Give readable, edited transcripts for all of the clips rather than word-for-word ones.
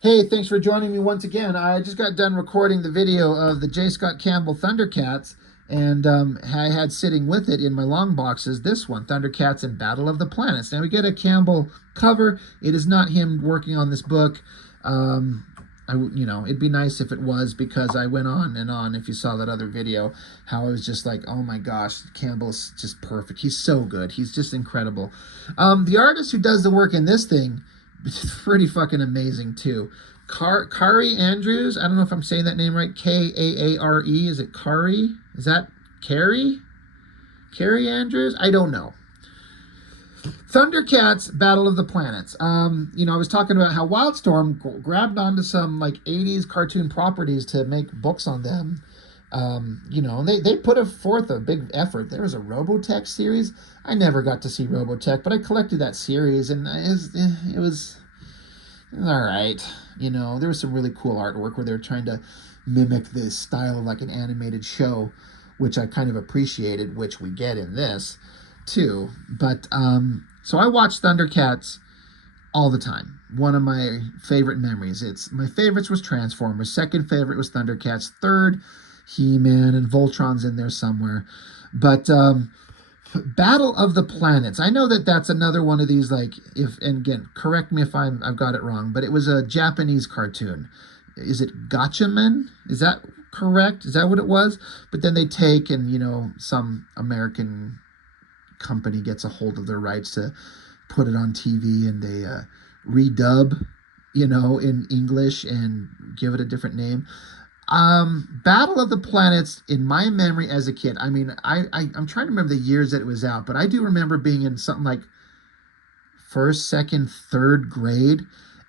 Hey, thanks for joining me once again. I just got done recording the video of the J. Scott Campbell Thundercats, and I had sitting with it in my long boxes this one, Thundercats and Battle of the Planets. Now we get a Campbell cover. It is not him working on this book. Um, it'd be nice if it was, because I went on and on. If you saw that other video, how I was just like, oh my gosh, Campbell's just perfect. He's so good. He's just incredible. The artist who does the work in this thing, it's pretty fucking amazing too. Kaare Andrews. I don't know if I'm saying that name right. Kaare. Is it Kari? Is that Carrie? Kaare Andrews? I don't know. Thundercats Battle of the Planets. I was talking about how Wildstorm grabbed onto some like 80s cartoon properties to make books on them. And they put forth a big effort. There was a Robotech series. I never got to see Robotech, but I collected that series, and it was all right. There was some really cool artwork where they were trying to mimic this style of like an animated show, which I kind of appreciated, which we get in this too. But so I watched Thundercats all the time. One of my favorite memories. It's my favorites was Transformers. Second favorite was Thundercats. Third, He-Man, and Voltron's in there somewhere. But Battle of the Planets. I know that that's another one of these, like, if, and again, correct me if I've got it wrong, but it was a Japanese cartoon. Is it Gatchaman? Is that correct? Is that what it was? But then they take, and some American company gets a hold of their rights to put it on TV, and they redub, in English and give it a different name. Battle of the Planets, in my memory as a kid, I mean, I'm trying to remember the years that it was out, but I do remember being in something like first, second, third grade,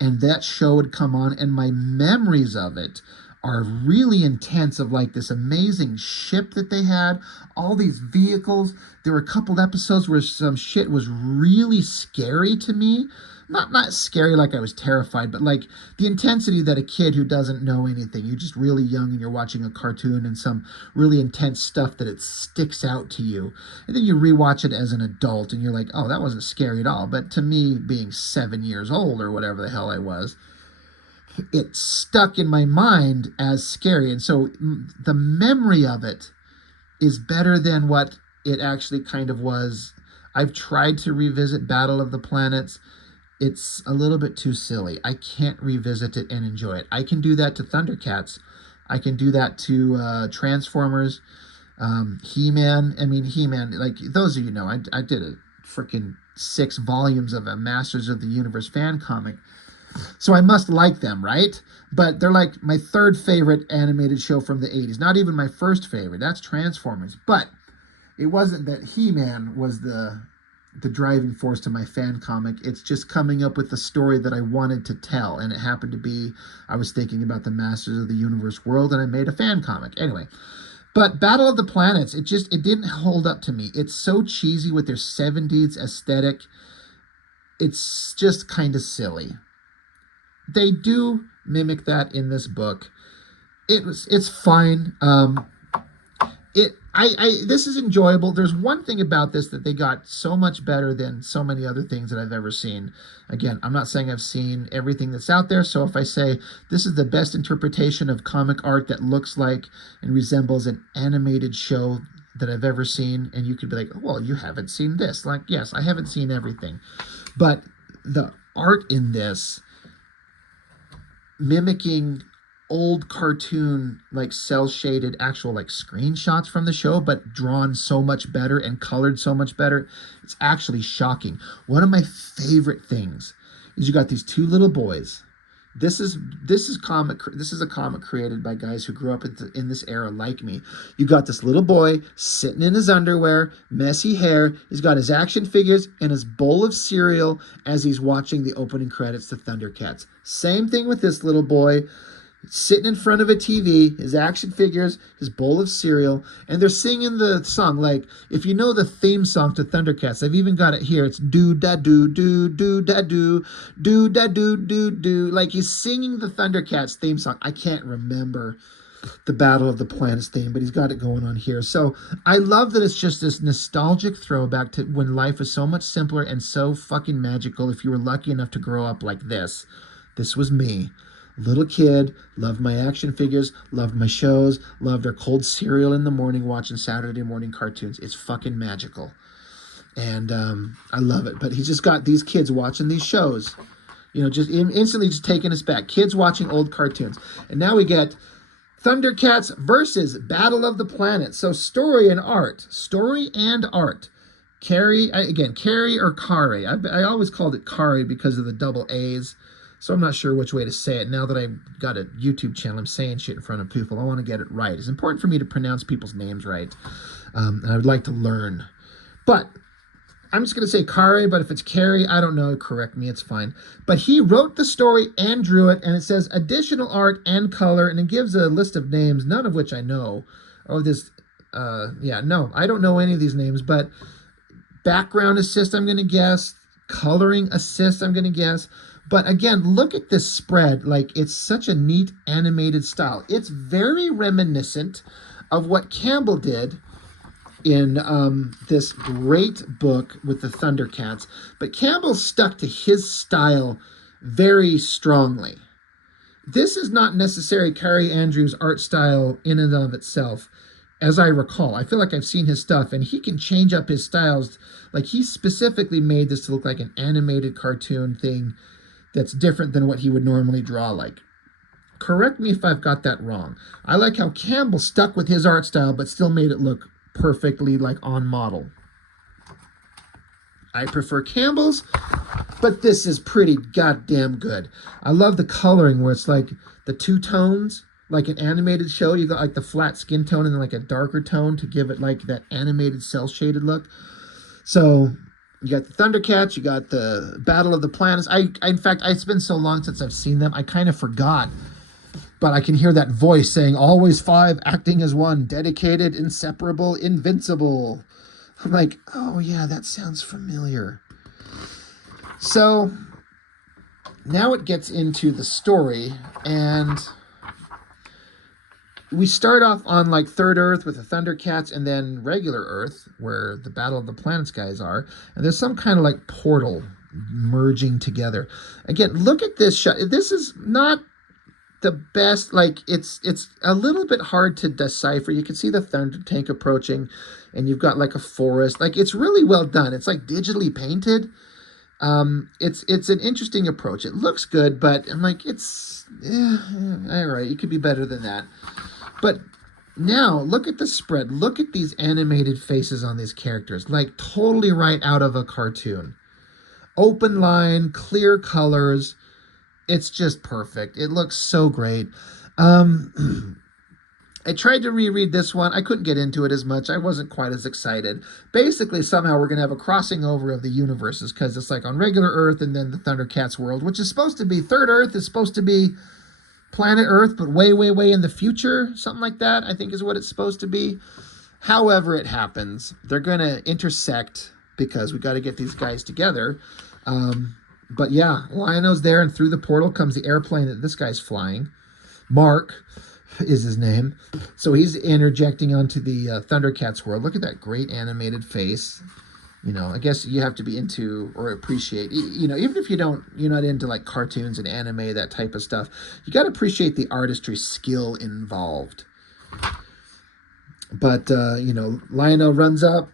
and that show would come on, and my memories of it are really intense, of like this amazing ship that they had, all these vehicles. There were a couple episodes where some shit was really scary to me. Not scary like I was terrified, but like the intensity that a kid who doesn't know anything, you're just really young and you're watching a cartoon and some really intense stuff, that it sticks out to you. And then you rewatch it as an adult and you're like, oh, that wasn't scary at all. But to me, being 7 years old or whatever the hell I was, it stuck in my mind as scary. And so the memory of it is better than what it actually kind of was. I've tried to revisit Battle of the Planets. It's a little bit too silly. I can't revisit it and enjoy it. I can do that to Thundercats. I can do that to Transformers, He-Man. I mean, He-Man, like those of you know, I did a freaking 6 volumes of a Masters of the Universe fan comic. So I must like them, right? But they're like my third favorite animated show from the 80s. Not even my first favorite. That's Transformers. But it wasn't that He-Man was the driving force to my fan comic. It's just coming up with the story that I wanted to tell, and it happened to be I was thinking about the Masters of the Universe world, and I made a fan comic. Anyway, but Battle of the Planets, it didn't hold up to me. It's so cheesy with their 70s aesthetic. It's just kind of silly. They do mimic that in this book. It's fine. This is enjoyable. There's one thing about this that they got so much better than so many other things that I've ever seen. Again, I'm not saying I've seen everything that's out there, so if I say this is the best interpretation of comic art that looks like and resembles an animated show that I've ever seen, and you could be like, well, you haven't seen this. Like, yes, I haven't seen everything, but the art in this, mimicking old cartoon, like cell shaded actual like screenshots from the show, but drawn so much better and colored so much better, it's actually shocking. One of my favorite things is you got these two little boys. This is a comic created by guys who grew up in this era like me. You got this little boy sitting in his underwear, messy hair. He's got his action figures and his bowl of cereal as he's watching the opening credits to Thundercats. Same thing with this little boy, sitting in front of a TV, his action figures, his bowl of cereal, and they're singing the song. Like, if you know the theme song to Thundercats, I've even got it here. It's do da do do do da do da do do do. Like, he's singing the Thundercats theme song. I can't remember the Battle of the Planets theme, but he's got it going on here. So I love that it's just this nostalgic throwback to when life was so much simpler and so fucking magical if you were lucky enough to grow up like this. This was me. Little kid, loved my action figures, loved my shows, loved our cold cereal in the morning, watching Saturday morning cartoons. It's fucking magical. And I love it. But he's just got these kids watching these shows, just instantly just taking us back. Kids watching old cartoons. And now we get Thundercats versus Battle of the Planets. So story and art. Story and art. Kaare or Kaare. I always called it Kaare because of the double A's. So I'm not sure which way to say it. Now that I've got a YouTube channel, I'm saying shit in front of people. I want to get it right. It's important for me to pronounce people's names right. And I would like to learn. But I'm just going to say Kaare, but if it's Kaare, I don't know. Correct me. It's fine. But he wrote the story and drew it, and it says additional art and color, and it gives a list of names, none of which I know. Oh, no, I don't know any of these names, but background assist, I'm going to guess. Coloring assist, I'm going to guess. But again, look at this spread. Like, it's such a neat animated style. It's very reminiscent of what Campbell did in this great book with the Thundercats. But Campbell stuck to his style very strongly. This is not necessarily Kaare Andrews' art style in and of itself, as I recall. I feel like I've seen his stuff, and he can change up his styles. Like, he specifically made this to look like an animated cartoon thing that's different than what he would normally draw like. Correct me if I've got that wrong. I like how Campbell stuck with his art style, but still made it look perfectly like on model. I prefer Campbell's, but this is pretty goddamn good. I love the coloring where it's like the two tones, like an animated show. You got like the flat skin tone and then like a darker tone to give it like that animated cell shaded look. So you got the Thundercats, you got the Battle of the Planets. In fact, it's been so long since I've seen them, I kind of forgot. But I can hear that voice saying, always five, acting as one, dedicated, inseparable, invincible. I'm like, oh yeah, that sounds familiar. So now it gets into the story, and we start off on like Third Earth with the Thundercats, and then regular Earth, where the Battle of the Planets guys are. And there's some kind of like portal merging together. Again, look at this shot. This is not the best, like it's a little bit hard to decipher. You can see the thunder tank approaching, and you've got like a forest. Like, it's really well done. It's like digitally painted. It's an interesting approach. It looks good, but I'm like, all right, it could be better than that. But now look at the spread. Look at these animated faces on these characters, like totally right out of a cartoon. Open line, clear colors. It's just perfect. It looks so great. I tried to reread this one. I couldn't get into it as much. I wasn't quite as excited. Basically, somehow we're going to have a crossing over of the universes, because it's like on regular Earth and then the Thundercats world, which is supposed to be Third Earth, is supposed to be planet Earth, but way, way, way in the future. Something like that, I think, is what it's supposed to be. However it happens, they're going to intersect because we got to get these guys together. But yeah, Lion-O's there, and through the portal comes the airplane that this guy's flying. Mark is his name. So he's interjecting onto the Thundercats world. Look at that great animated face. I guess you have to be into or appreciate, even if you're not into like cartoons and anime, that type of stuff, you got to appreciate the artistry skill involved. But, Lion-O runs up,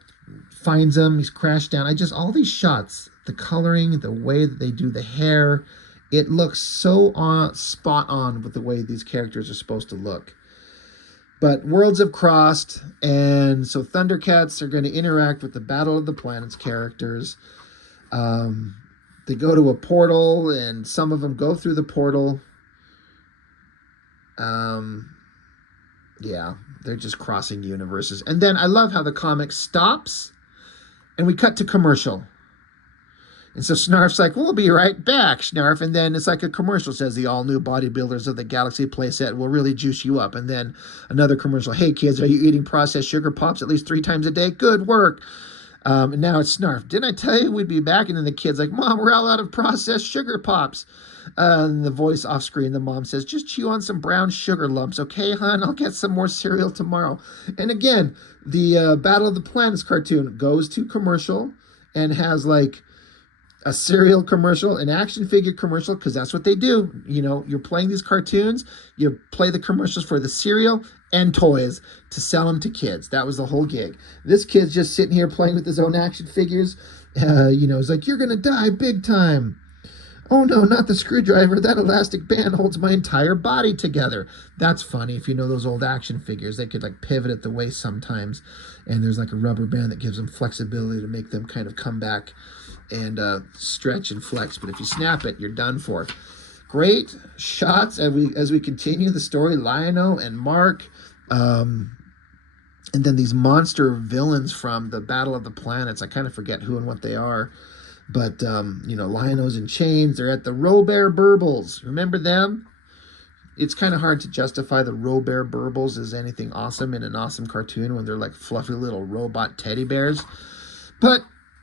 finds him, he's crashed down. All these shots, the coloring, the way that they do the hair, it looks so spot on with the way these characters are supposed to look. But worlds have crossed, and so Thundercats are going to interact with the Battle of the Planets characters. They go to a portal, and some of them go through the portal. Yeah, they're just crossing universes. And then I love how the comic stops, and we cut to commercial. And so Snarf's like, we'll be right back, Snarf. And then it's like a commercial, says the all-new bodybuilders of the Galaxy playset will really juice you up. And then another commercial, hey, kids, are you eating processed sugar pops at least 3 times a day? Good work. And now it's Snarf. Didn't I tell you we'd be back? And then the kid's like, Mom, we're all out of processed sugar pops. And the voice off screen, the mom says, just chew on some brown sugar lumps. Okay, hon, I'll get some more cereal tomorrow. And again, the Battle of the Planets cartoon goes to commercial and has like A cereal commercial, an action figure commercial, because that's what they do. You know, you're playing these cartoons, you play the commercials for the cereal and toys to sell them to kids. That was the whole gig. This kid's just sitting here playing with his own action figures. You know, he's like, "You're gonna die big time." Oh no, not the screwdriver. That elastic band holds my entire body together. That's funny. If you know those old action figures, they could like pivot at the waist sometimes, and there's like a rubber band that gives them flexibility to make them kind of come back and stretch and flex. But if you snap it, you're done for. Great shots as we continue the story. Lion-O and Mark, and then these monster villains from the Battle of the Planets. I kind of forget who and what they are. But, you know, Lion-O's in chains. They're at the Robert Burbles. Remember them? It's kind of hard to justify the Robert Burbles as anything awesome in an awesome cartoon when they're like fluffy little robot teddy bears. But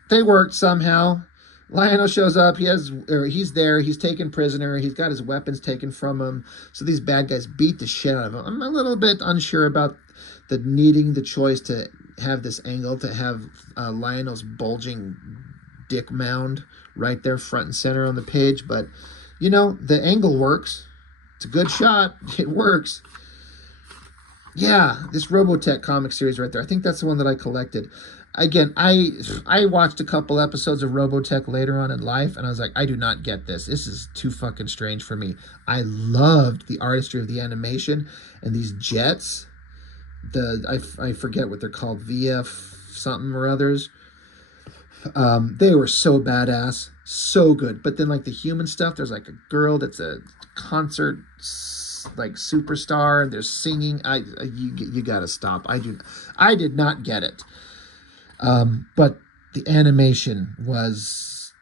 they worked somehow. Lion-O shows up. He's there. He's taken prisoner. He's got his weapons taken from him. So these bad guys beat the shit out of him. I'm a little bit unsure about the choice to have this angle, to have Lion-O's bulging dick mound right there front and center on the page, but you know, the angle works. It's a good shot. It works. Yeah, this Robotech comic series right there. I think that's the one that I collected. Again, I watched a couple episodes of Robotech later on in life, and I was like, I do not get this. This is too fucking strange for me. I loved the artistry of the animation and these jets. I forget what they're called, VF something or others. They were so badass, so good. But then like the human stuff, there's like a girl that's a concert like superstar, and they're singing. You gotta stop. I did not get it. But the animation was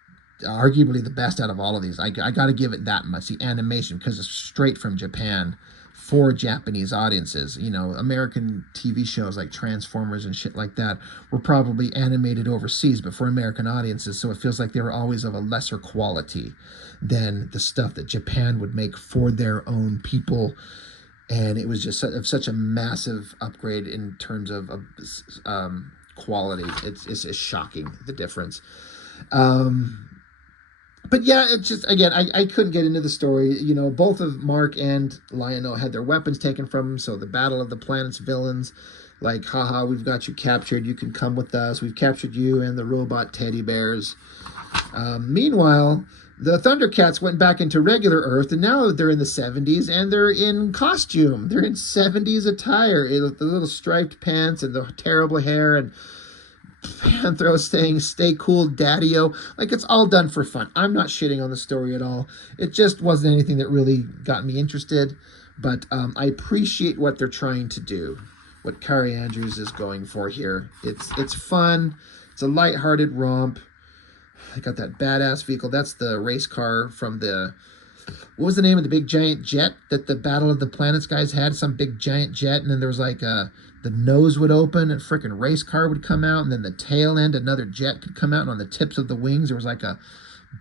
arguably the best out of all of these. I got to give it that much. The animation, because it's straight from Japan for Japanese audiences. You know, American TV shows like Transformers and shit like that were probably animated overseas, but for American audiences, so it feels like they were always of a lesser quality than the stuff that Japan would make for their own people. And it was just such a massive upgrade in terms of quality. It's shocking, the difference. But yeah, it's just, again, I couldn't get into the story. You know, both of Mark and Lion-O had their weapons taken from them, so the Battle of the Planets villains, like, haha, we've got you captured, you can come with us, we've captured you and the robot teddy bears. Meanwhile, the Thundercats went back into regular Earth, and now they're in the 70s, and they're in costume. They're in 70s attire, the little striped pants and the terrible hair, and Panthro saying, "Stay cool, Daddy-O." Like, it's all done for fun. I'm not shitting on the story at all. It just wasn't anything that really got me interested. But I appreciate what they're trying to do, what Kaare Andrews is going for here. It's fun. It's a lighthearted romp. I got that badass vehicle. That's the race car from the... What was the name of the big giant jet that the Battle of the Planets guys had? Some big giant jet, and then there was like the nose would open and a freaking race car would come out, and then the tail end, another jet could come out, and on the tips of the wings there was like a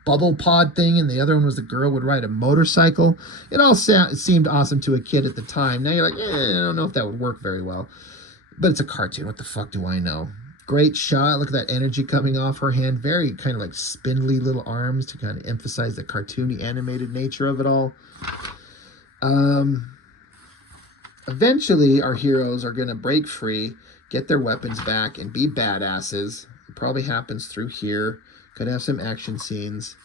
bubble pod thing, and the other one was the girl would ride a motorcycle. It all seemed awesome to a kid at the time. Now you're like, I don't know if that would work very well. But it's a cartoon. What the fuck do I know? Great shot. Look at that energy coming off her hand. Very kind of like spindly little arms to kind of emphasize the cartoony animated nature of it all. Eventually, our heroes are going to break free, get their weapons back, and be badasses. It probably happens through here. Could have some action scenes.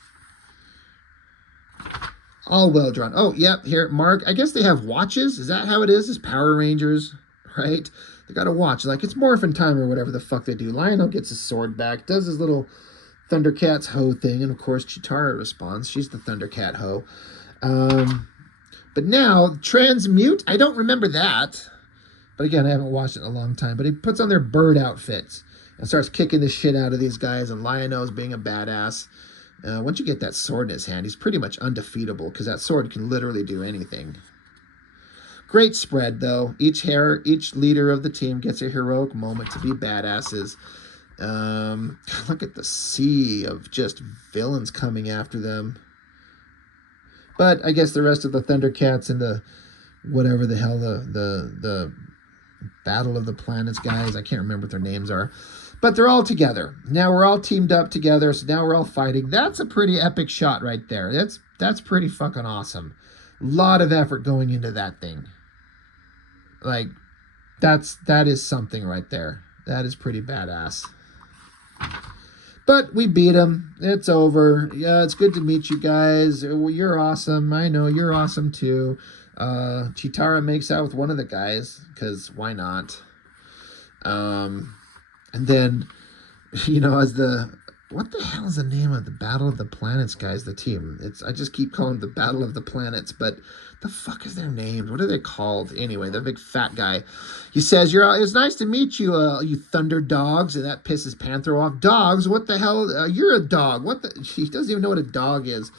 All well drawn. Oh, yep, here, Mark. I guess they have watches. Is that how it is? It's Power Rangers, right? They got a watch. Like, it's Morphin' Time or whatever the fuck they do. Lion-O gets his sword back, does his little Thundercats hoe thing, and of course, Chitara responds. She's the Thundercat hoe. But now, transmute, I don't remember that. But again, I haven't watched it in a long time. But he puts on their bird outfits and starts kicking the shit out of these guys. And Lion-O's being a badass. Once you get that sword in his hand, he's pretty much undefeatable because that sword can literally do anything. Great spread, though. Each leader of the team gets a heroic moment to be badasses. Look at the sea of just villains coming after them. But I guess the rest of the Thundercats and the whatever the hell the Battle of the Planets guys. I can't remember what their names are. But they're all together. Now we're all teamed up together, so now we're all fighting. That's a pretty epic shot right there. That's pretty fucking awesome. Lot of effort going into that thing. Like, that is something right there. That is pretty badass. But we beat him. It's over. Yeah, it's good to meet you guys. Well, you're awesome. I know you're awesome too. Chitara makes out with one of the guys, because why not? And then, as what the hell is the name of the Battle of the Planets guys, the team? I just keep calling it the Battle of the Planets, but the fuck is their names? What are they called? Anyway, the big fat guy. He says, it's nice to meet you, you thunder dogs, and that pisses Panther off. Dogs? What the hell? You're a dog. He doesn't even know what a dog is.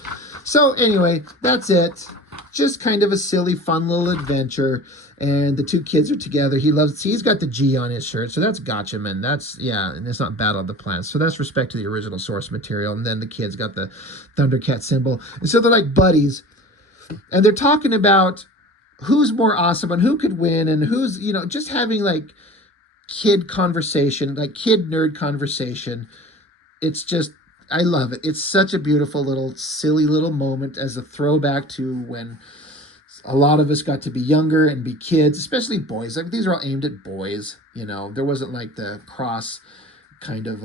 So anyway, that's it. Just kind of a silly, fun little adventure. And the two kids are together. He's got the G on his shirt, so that's Gotchaman. And it's not Battle of the Planets. So that's respect to the original source material. And then the kids got the Thundercat symbol. And so they're like buddies. And they're talking about who's more awesome and who could win and who's, just having like kid conversation, like kid nerd conversation. It's just, I love it. It's such a beautiful little, silly little moment as a throwback to when a lot of us got to be younger and be kids, especially boys. Like, these are all aimed at boys. There wasn't like the cross kind of,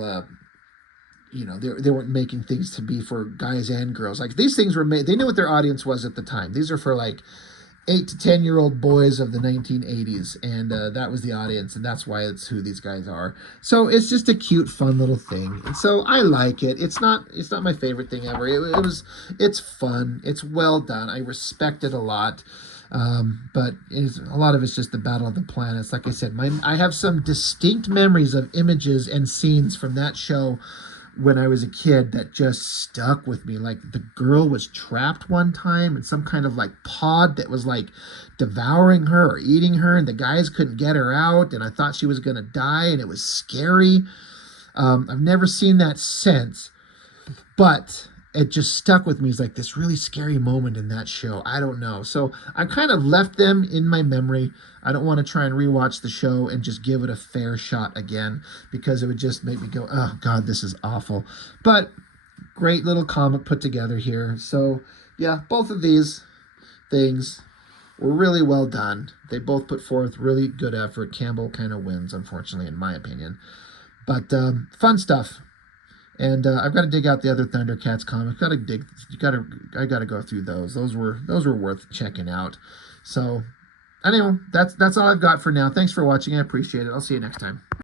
they weren't making things to be for guys and girls. Like, these things were made, they knew what their audience was at the time. These are for like 8 to 10-year-old boys of the 1980s, and that was the audience, and that's why it's who these guys are. So it's just a cute, fun little thing, and so I like it. It's not my favorite thing ever. It's fun. It's well done. I respect it a lot. But a lot of it's just the Battle of the Planets. Like I said, I have some distinct memories of images and scenes from that show when I was a kid that just stuck with me. Like, the girl was trapped one time in some kind of like pod that was like devouring her or eating her, and the guys couldn't get her out, and I thought she was gonna die, and it was scary. I've never seen that since, but it just stuck with me. It's like this really scary moment in that show. I don't know. So I kind of left them in my memory. I don't want to try and rewatch the show and just give it a fair shot again, because it would just make me go, oh God, this is awful. But great little comic put together here. So yeah, both of these things were really well done. They both put forth really good effort. Campbell kind of wins, unfortunately, in my opinion. But fun stuff. And I've got to dig out the other Thundercats comics. I got to go through those. Those were worth checking out. So anyway, that's all I've got for now. Thanks for watching. I appreciate it. I'll see you next time.